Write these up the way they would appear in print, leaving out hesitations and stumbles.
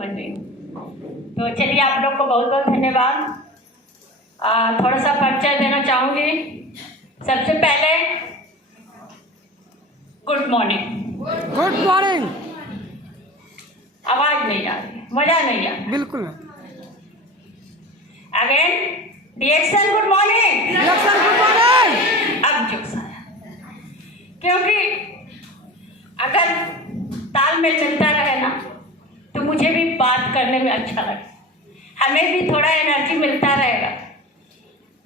तो चलिए, आप लोग को बहुत बहुत धन्यवाद। थोड़ा सा परिचय देना चाहूँगी। सबसे पहले गुड मॉर्निंग। Good morning. आवाज़ नहीं आ रही, मज़ा नहीं आ रहा। बिल्कुल। Again reaction good morning. Reaction good morning. अब जोश आया, क्योंकि अगर तालमेल मिलता रहे ना तो मुझे भी बात करने में अच्छा लगता, हमें भी थोड़ा एनर्जी मिलता रहेगा।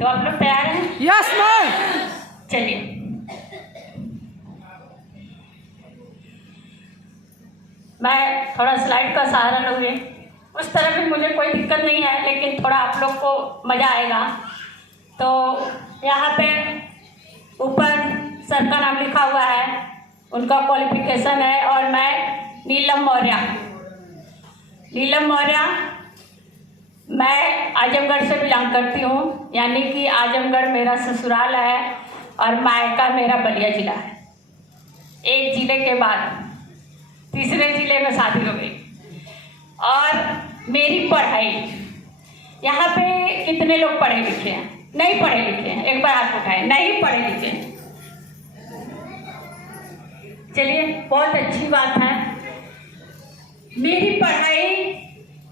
तो आप लोग तैयार हैं? Yes ma'am. चलिए, मैं थोड़ा स्लाइड का सहारा लूँगी। उस तरह भी मुझे कोई दिक्कत नहीं है, लेकिन थोड़ा आप लोग को मज़ा आएगा। तो यहाँ पे ऊपर सर का नाम लिखा हुआ है, उनका क्वालिफिकेशन है। और मैं नीलम मौर्य। मैं आजमगढ़ से बिलोंग करती हूँ, यानी कि आजमगढ़ मेरा ससुराल है और मायका मेरा बलिया जिला है। एक ज़िले के बाद तीसरे ज़िले में शादी हो गई। और मेरी पढ़ाई, यहाँ पे कितने लोग पढ़े लिखे हैं? नहीं पढ़े लिखे हैं? एक बार हाथ उठाएं। नहीं पढ़े लिखे हैं? चलिए, बहुत अच्छी बात है। मेरी पढ़ाई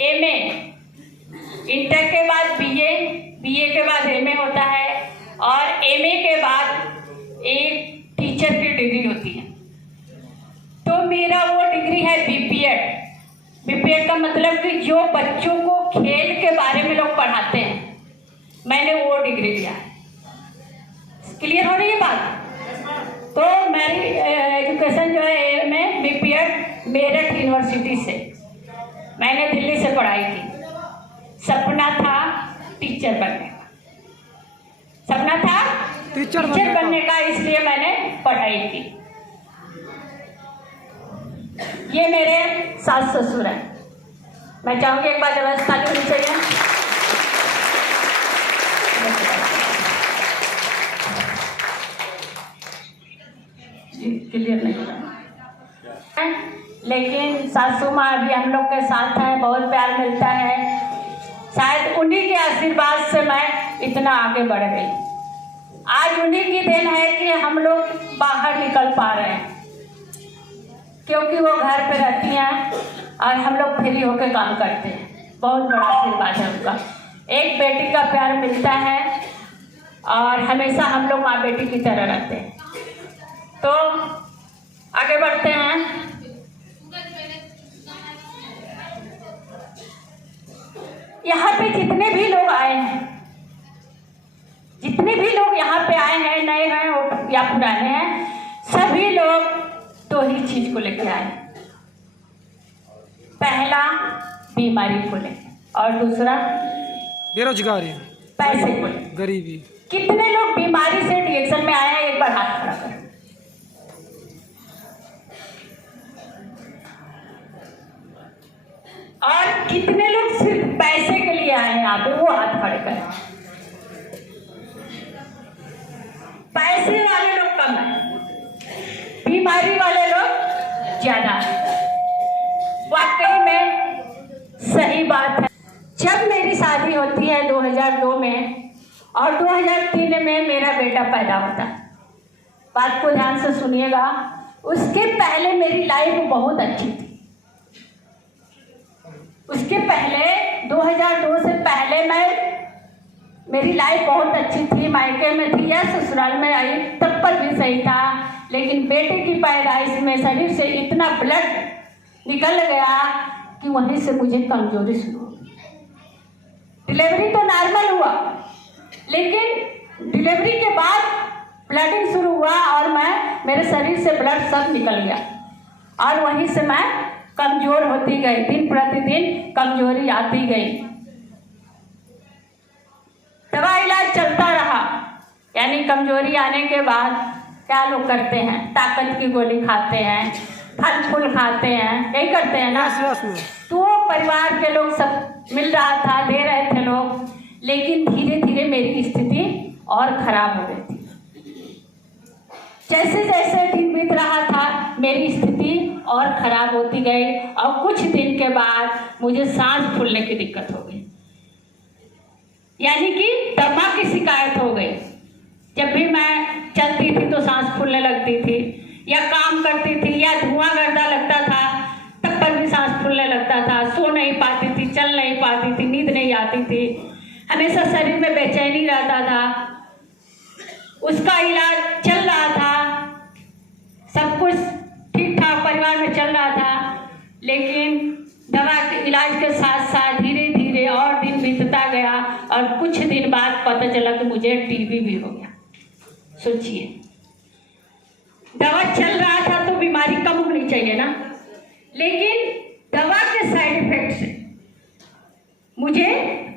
एमए, इंटर के बाद बीए, बीए के बाद एमए होता है और एमए के बाद एक टीचर की डिग्री होती है। तो मेरा वो डिग्री है बीपीएड। बीपीएड का मतलब कि जो बच्चों को खेल के बारे में लोग पढ़ाते हैं, मैंने वो डिग्री लिया है। क्लियर हो रही है बात? तो मेरी एजुकेशन जो है एमए बीपीएड मेरठ यूनिवर्सिटी से, मैंने दिल्ली से पढ़ाई की। सपना था टीचर बनने का, सपना था टीचर बनने का, इसलिए मैंने पढ़ाई की। ये मेरे सास ससुर हैं। मैं चाहूँगी एक बार व्यवस्था होनी चाहिए। क्लियर नहीं है, लेकिन सासू माँ भी हम लोग के साथ हैं, बहुत प्यार मिलता है। शायद उन्हीं के आशीर्वाद से मैं इतना आगे बढ़ गई। आज उन्हीं की देन है कि हम लोग बाहर निकल पा रहे हैं, क्योंकि वो घर पे रहती हैं और हम लोग फ्री होकर काम करते हैं। बहुत बड़ा आशीर्वाद है उनका। एक बेटी का प्यार मिलता है और हमेशा हम लोग माँ बेटी की तरह रहते हैं। तो आगे बढ़ते हैं। यहाँ पे जितने भी लोग आए हैं, जितने भी लोग यहाँ पे आए हैं, नए हैं या पुराने हैं, सभी लोग दो ही चीज को लेकर आए। पहला बीमारी को लेकर और दूसरा बेरोजगारी, पैसे को लेकर, गरीबी। कितने लोग बीमारी से रिएक्शन में आए हैं? एक बार हाथ खड़ा करें। और कितने लोग सिर्फ पैसे के लिए आए हैं यहाँ पे? वो हाथ खड़े करें। पैसे वाले लोग कम हैं, बीमारी वाले लोग ज्यादा हैं। वाकई में सही बात है। जब मेरी शादी होती है 2002 में और 2003 में मेरा बेटा पैदा होता है। बात को ध्यान से सुनिएगा। उसके पहले मेरी लाइफ बहुत अच्छी थी। उसके पहले 2002 से पहले मेरी लाइफ बहुत अच्छी थी। मायके में थी या ससुराल में आई तब पर भी सही था, लेकिन बेटे की पैदाइश में शरीर से इतना ब्लड निकल गया कि वहीं से मुझे कमजोरी शुरू हो गई। डिलीवरी तो नॉर्मल हुआ, लेकिन डिलीवरी के बाद ब्लडिंग शुरू हुआ और मेरे शरीर से ब्लड सब निकल गया और वहीं से मैं कमजोर होती गई। दिन प्रतिदिन कमजोरी आती गई। दवा इलाज चलता रहा, यानी कमजोरी आने के बाद क्या लोग करते हैं? ताकत की गोली खाते हैं, फल फूल खाते हैं, यही करते हैं ना। तो परिवार के लोग सब मिल रहा था, दे रहे थे लोग, लेकिन धीरे धीरे मेरी स्थिति और खराब हो रही थी। जैसे जैसे दिन बीत रहा था मेरी स्थिति और ख़राब होती गई और कुछ दिन के बाद मुझे सांस फूलने की दिक्कत हो गई, यानी कि दमा की शिकायत हो गई। जब भी मैं चलती थी तो सांस फूलने लगती थी, या काम करती थी या धुआं गर्दा लगता था तब पर भी सांस फूलने लगता था। सो नहीं पाती थी, चल नहीं पाती थी, नींद नहीं आती थी, हमेशा शरीर में बेचैनी रहता था। उसका इलाज चल रहा था, सब कुछ ठीक ठाक परिवार में चल रहा था, लेकिन दवा के इलाज के साथ साथ धीरे धीरे और दिन बीतता गया और कुछ दिन बाद पता चला कि मुझे टीबी भी हो गया। सोचिए, दवा चल रहा था तो बीमारी कम होनी चाहिए ना, लेकिन दवा के साइड इफेक्ट से मुझे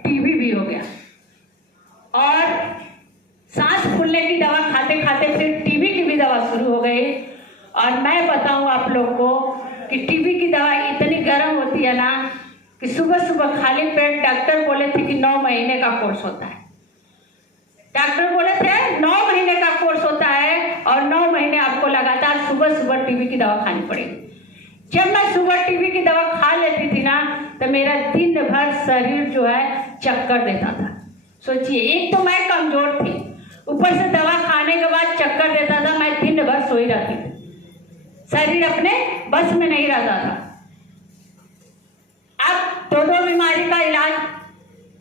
टीबी भी हो गया। और सांस फूलने की दवा खाते खाते फिर टीबी की भी दवा शुरू हो गई। और मैं बताऊं आप लोग को कि टीबी की दवा इतनी गर्म होती है ना कि सुबह सुबह खाली पेट, डॉक्टर बोले थे कि 9 महीने का कोर्स होता है। डॉक्टर बोले थे 9 महीने का कोर्स होता है और 9 महीने आपको लगातार सुबह सुबह टीबी की दवा खानी पड़ेगी। जब मैं सुबह टीबी की दवा खा लेती थी ना तो मेरा दिन भर शरीर जो है चक्कर देता था। सोचिए, एक तो मैं कमजोर थी, ऊपर से दवा खाने के बाद चक्कर देता था, मैं दिन भर सोई रहती थी, शरीर अपने बस में नहीं रहता था। अब 2 बीमारी का इलाज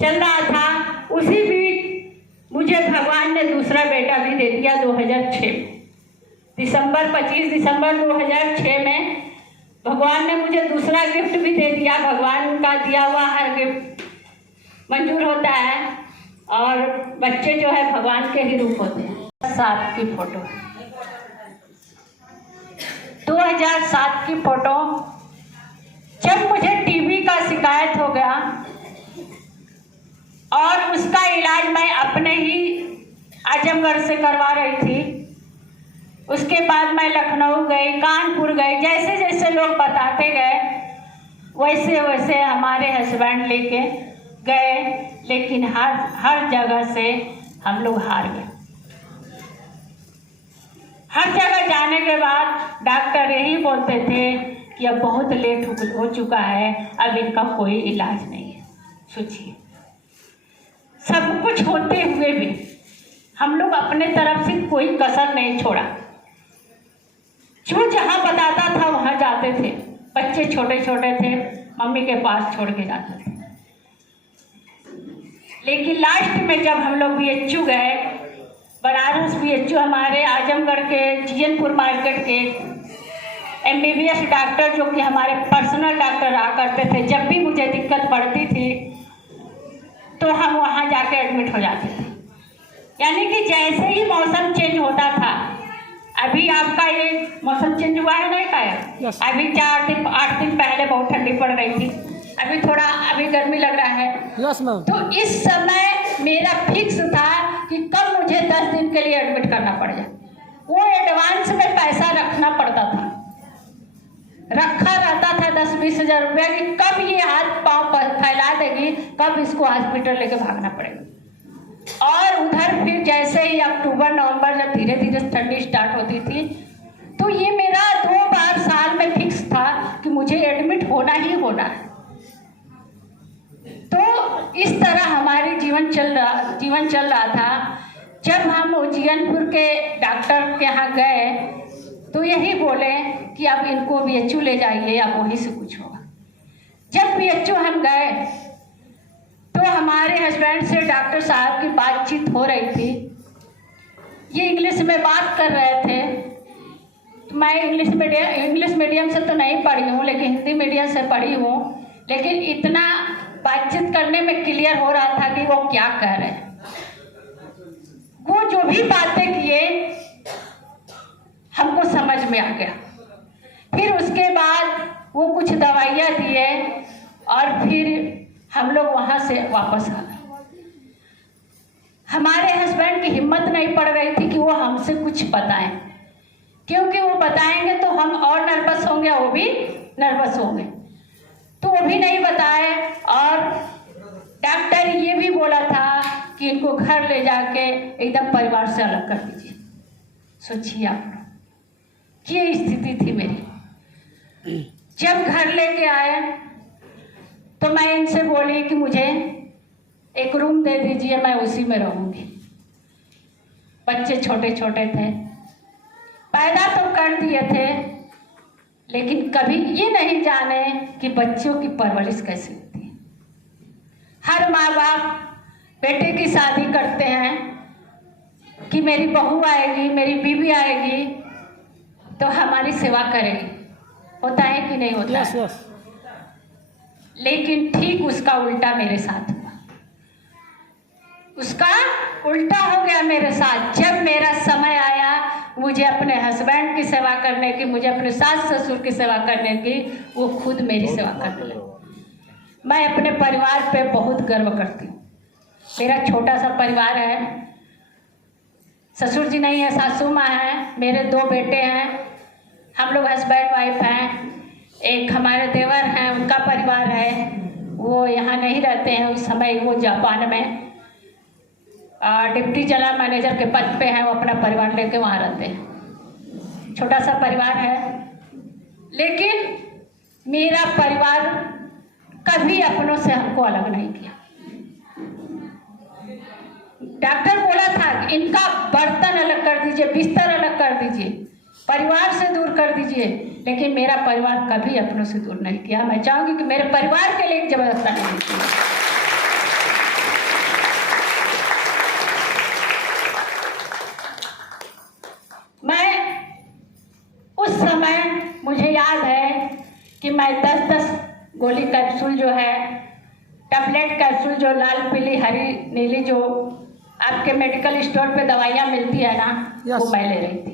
चल रहा था, उसी बीच मुझे भगवान ने दूसरा बेटा भी दे दिया 2006 में। 25 दिसंबर 2006 में भगवान ने मुझे दूसरा गिफ्ट भी दे दिया। भगवान का दिया हुआ हर गिफ्ट मंजूर होता है और बच्चे जो है भगवान के ही रूप होते हैं। 2007 की फोटो, 2007 की फोटो, जब मुझे टीबी का शिकायत हो गया और उसका इलाज मैं अपने ही आजमगढ़ से करवा रही थी। उसके बाद मैं लखनऊ गई, कानपुर गई, जैसे जैसे लोग बताते गए वैसे वैसे हमारे हस्बैंड लेके गए, लेकिन हर जगह से हम लोग हार गए। हर जगह जाने के बाद डॉक्टर यही बोलते थे कि अब बहुत लेट हो चुका है, अब इनका कोई इलाज नहीं है। सोचिए, सब कुछ होते हुए भी हम लोग अपने तरफ से कोई कसर नहीं छोड़ा। जो जहाँ बताता था वहाँ जाते थे। बच्चे छोटे छोटे थे, मम्मी के पास छोड़ के जाते थे। लेकिन लास्ट में जब हम लोग BHU गए, बनारस BHU, हमारे आजमगढ़ के जीएनपुर मार्केट के MBBS डॉक्टर जो कि हमारे पर्सनल डॉक्टर रहा करते थे, जब भी मुझे दिक्कत पड़ती थी तो हम वहाँ जाके एडमिट हो जाते थे। यानी कि जैसे ही मौसम चेंज होता था, अभी आपका ये मौसम चेंज हुआ है नहीं पाया, अभी 8 दिन पहले बहुत ठंडी पड़ रही थी, अभी गर्मी लग रहा है। तो इस समय मेरा फिक्स था कि कब मुझे 10 दिन के लिए एडमिट करना पड़ जाए। वो एडवांस में पैसा रखना पड़ता था, रखा रहता था 10-20 हज़ार रुपया कि कब ये हाथ पाँव फैला देगी, कब इसको हॉस्पिटल लेके भागना पड़ेगा। और उधर फिर जैसे ही अक्टूबर नवंबर जब धीरे धीरे ठंडी स्टार्ट होती थी तो ये मेरा 2 बार साल में फिक्स था कि मुझे एडमिट होना ही होना है। तो इस तरह हमारी जीवन चल रहा था। जब हम जीएनपुर के डॉक्टर के यहाँ गए तो यही बोले कि अब इनको BHU ले जाइए, अब वहीं से कुछ होगा। जब BHU हम गए तो हमारे हस्बैंड से डॉक्टर साहब की बातचीत हो रही थी। ये इंग्लिश में बात कर रहे थे। मैं इंग्लिश मीडियम से तो नहीं पढ़ी हूँ, लेकिन हिंदी मीडियम से पढ़ी हूँ। लेकिन इतना बातचीत करने में क्लियर हो रहा था कि वो क्या कह रहे हैं। वो जो भी बातें किए हमको समझ में आ गया। फिर उसके बाद वो कुछ दवाइयाँ दिए और फिर हम लोग वहाँ से वापस आ गए। हमारे हस्बैंड की हिम्मत नहीं पड़ रही थी कि वो हमसे कुछ बताएं, क्योंकि वो बताएंगे तो हम और नर्वस होंगे, वो भी नर्वस होंगे। तो वो भी नहीं बताए। और डॉक्टर ये भी बोला था कि इनको घर ले जाके एकदम परिवार से अलग कर दीजिए। सोचिए आप लोग, ये स्थिति थी मेरी। जब घर लेके आए तो मैं इनसे बोली कि मुझे एक रूम दे दीजिए, मैं उसी में रहूंगी। बच्चे छोटे छोटे थे, पैदा तो कर दिए थे, लेकिन कभी ये नहीं जाने कि बच्चों की परवरिश कैसे होती है। हर माँ बाप बेटे की शादी करते हैं कि मेरी बहू आएगी, मेरी बीवी आएगी तो हमारी सेवा करेगी, होता है कि नहीं होता यस है? यस। लेकिन ठीक उसका उल्टा मेरे साथ हुआ। उसका उल्टा हो गया मेरे साथ। जब मेरा समय आया मुझे अपने हस्बैंड की सेवा करने की, मुझे अपने सास ससुर की सेवा करने की, वो खुद मेरी सेवा करने लगे। मैं अपने परिवार पे बहुत गर्व करती हूँ। मेरा छोटा सा परिवार है, ससुर जी नहीं है, सासू माँ है, मेरे 2 बेटे हैं, हम लोग हस्बैंड वाइफ हैं। एक हमारे देवर हैं, उनका परिवार है, वो यहाँ नहीं रहते हैं, उस समय वो जापान में डिप्टी जनरल मैनेजर के पद पे हैं, वो अपना परिवार लेके वहाँ रहते हैं। छोटा सा परिवार है, लेकिन मेरा परिवार कभी अपनों से हमको अलग नहीं किया। डॉक्टर बोला था कि इनका बर्तन अलग कर दीजिए, बिस्तर अलग कर दीजिए, परिवार से दूर कर दीजिए, लेकिन मेरा परिवार कभी अपनों से दूर नहीं किया। मैं चाहूँगी कि मेरे परिवार के लिए जबरदस्ती नहीं की। मैं उस समय मुझे याद है कि मैं 10-10 गोली कैप्सूल जो है, टैबलेट कैप्सूल जो लाल पीली हरी नीली जो आपके मेडिकल स्टोर पे दवाइयाँ मिलती है ना, वो मैं ले रही थी।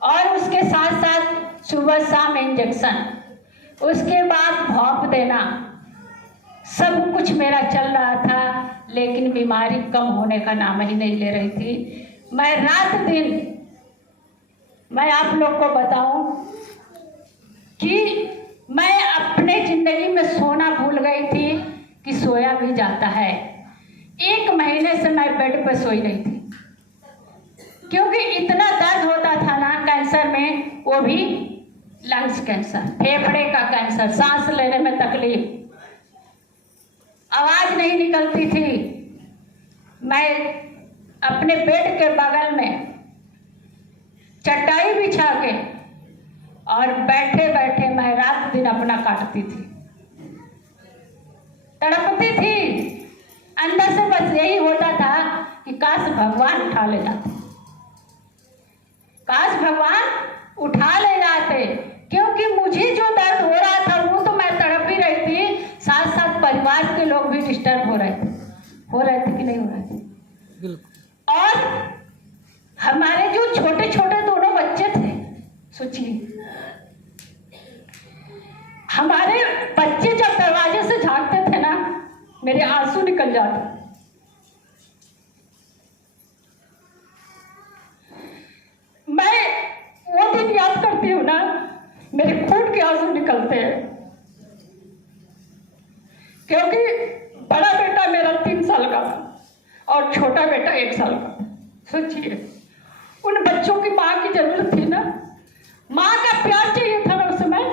और उसके साथ साथ सुबह शाम इंजेक्शन, उसके बाद भाप देना, सब कुछ मेरा चल रहा था, लेकिन बीमारी कम होने का नाम ही नहीं ले रही थी। मैं रात दिन, मैं आप लोग को बताऊं कि मैं अपने जिंदगी में सोना भूल गई थी कि सोया भी जाता है। 1 महीने से मैं बेड पर सोई नहीं थी, क्योंकि इतना दर्द होता था ना कैंसर में, वो भी लंग्स कैंसर, फेफड़े का कैंसर, सांस लेने में तकलीफ, आवाज नहीं निकलती थी। मैं अपने बेड के बगल में चटाई बिछा के और बैठे बैठे मैं रात दिन अपना काटती थी, तड़पती थी। अंदर से बस यही होता था कि काश भगवान उठा ले जाते, काश भगवान उठा ले जाते, क्योंकि मुझे जो दर्द हो रहा था वो तो मैं तड़प ही रही थी, साथ साथ परिवार के लोग भी डिस्टर्ब हो रहे थे कि नहीं हो रहे थे? बिल्कुल। और हमारे जो छोटे छोटे दोनों बच्चे थे, सोचिए, हमारे बच्चे जब दरवाजे से झांकते थे ना, मेरे आंसू निकल जाते। मैं वो दिन याद करती हूँ ना, मेरे खून के आंसू निकलते हैं, क्योंकि बड़ा बेटा मेरा 3 साल का था और छोटा बेटा 1 साल का था। सोचिए, उन बच्चों की माँ की जरूरत थी ना, माँ का प्यार चाहिए था ना उस समय।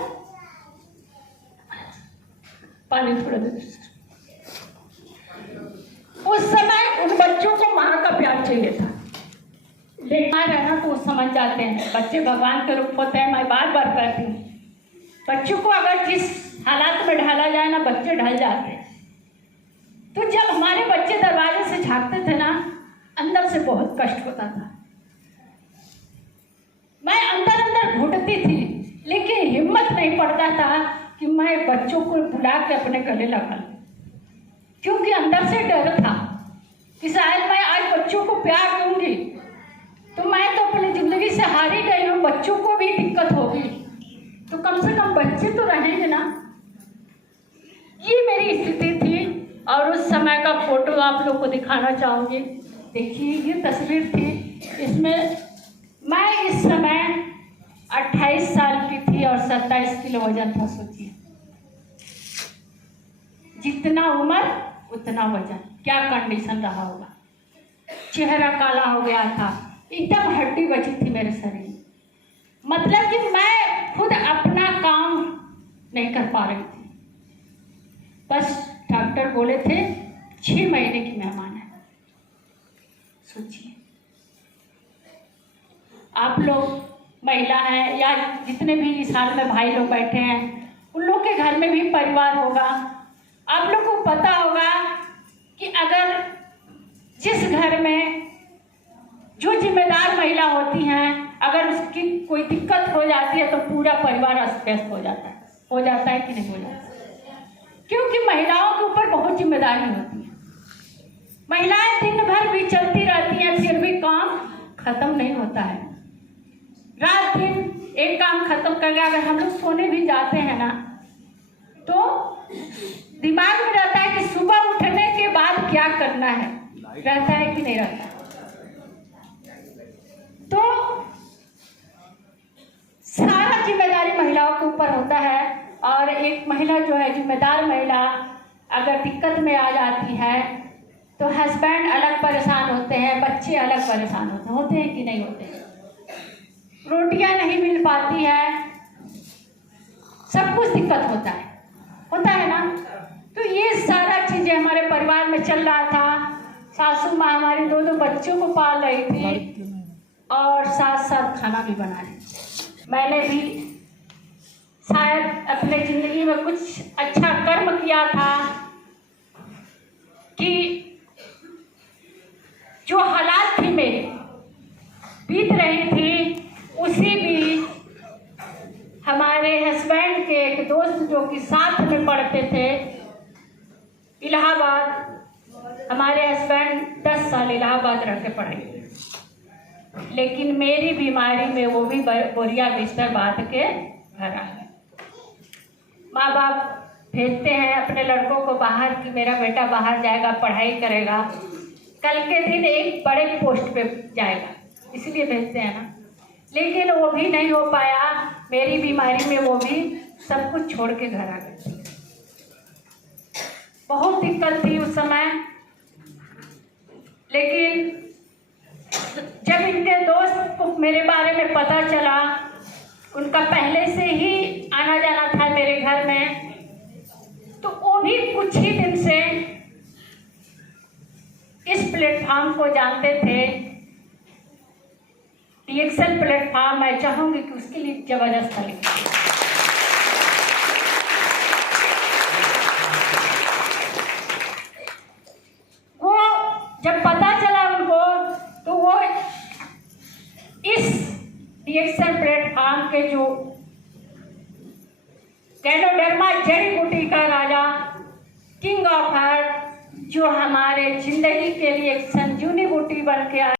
पानी थोड़ा दे दो। उस समय उन बच्चों को माँ का प्यार चाहिए था। लेकिन रहना तो वो समझ जाते हैं, बच्चे भगवान के रूप होते हैं। मैं बार बार कहती हूँ, बच्चों को अगर जिस हालात में ढाला जाए ना, बच्चे ढल जाते हैं। तो जब हमारे बच्चे दरवाजे से झांकते थे ना, अंदर से बहुत कष्ट होता था। मैं अंदर अंदर घुटती थी, लेकिन हिम्मत नहीं पड़ता था कि मैं बच्चों को बुला के अपने गले लगा लूं, क्योंकि अंदर से डर था कि शायद मैं आज बच्चों को प्यार दूंगी तो मैं तो अपनी जिंदगी से हारी गई हूँ, बच्चों को भी दिक्कत होगी, तो कम से कम बच्चे तो रहेंगे ना। ये मेरी स्थिति थी। और उस समय का फोटो आप लोग को दिखाना चाहूँगी। देखिए, ये तस्वीर थी, इसमें मैं इस समय 28 साल की थी और 27 किलो वजन था। सोचिए, जितना उम्र उतना वजन, क्या कंडीशन रहा होगा। चेहरा काला हो गया था, एकदम हड्डी बची थी मेरे शरीर में। मतलब कि मैं खुद अपना काम नहीं कर पा रही थी। बस डॉक्टर बोले थे 6 महीने की मेहमान है। सोचिए आप लोग महिला हैं या जितने भी इस हाल में भाई लोग बैठे हैं, उन लोग के घर में भी परिवार होगा। आप लोग को पता होगा कि अगर जिस घर में जो जिम्मेदार महिला होती हैं, अगर उसकी कोई दिक्कत हो जाती है तो पूरा परिवार अस्त व्यस्त हो जाता है कि नहीं हो जाता? क्योंकि महिलाओं के ऊपर बहुत जिम्मेदारी होती है। महिलाएं दिन भर भी चलती रहती हैं, फिर भी काम खत्म नहीं होता है। रात दिन एक काम खत्म करके अगर हम लोग सोने भी जाते हैं ना, तो दिमाग में रहता है कि सुबह उठने के बाद क्या करना है, रहता है कि नहीं रहता? तो सारा जिम्मेदारी महिलाओं के ऊपर होता है। और एक महिला जो है, जिम्मेदार महिला, अगर दिक्कत में आ जाती है तो हस्बैंड अलग परेशान होते हैं, बच्चे अलग परेशान होते हैं कि नहीं होते? रोटियां नहीं मिल पाती है, सब कुछ दिक्कत होता है ना। तो ये सारा चीजें हमारे परिवार में चल रहा था। सासू माँ हमारी 2 बच्चों को पाल रही थी और साथ साथ खाना भी बना रही थी। मैंने भी शायद अपने जिंदगी में कुछ अच्छा कर्म किया था कि जो हालात थी मेरी बीत रही थी, उसी भी हमारे हस्बैंड के एक दोस्त जो कि साथ में पढ़ते थे इलाहाबाद, हमारे हस्बैंड 10 साल इलाहाबाद रह के पढ़े, लेकिन मेरी बीमारी में वो भी बोरिया बिस्तर बांध के घर आ गए। माँ बाप भेजते हैं अपने लड़कों को बाहर कि मेरा बेटा बाहर जाएगा, पढ़ाई करेगा, कल के दिन एक बड़े पोस्ट पे जाएगा, इसलिए भेजते हैं ना। लेकिन वो भी नहीं हो पाया। मेरी बीमारी में वो भी सब कुछ छोड़ के घर आ गए। बहुत दिक्कत थी उस समय। लेकिन जब इनके दोस्त को मेरे बारे में पता चला, उनका पहले से ही आना जाना था मेरे घर में, तो वो भी कुछ ही दिन से इस प्लेटफॉर्म को जानते थे। DXL प्लेटफॉर्म, मैं चाहूंगी कि उसके लिए जबरदस्त है। वो जब पता चला उनको, तो वो इस DXL प्लेटफॉर्म के जो गैनोडर्मा जड़ी बूटी का राजा, किंग ऑफ हर्ब, जो हमारे जिंदगी के लिए एक संजीवनी बूटी बन के आया।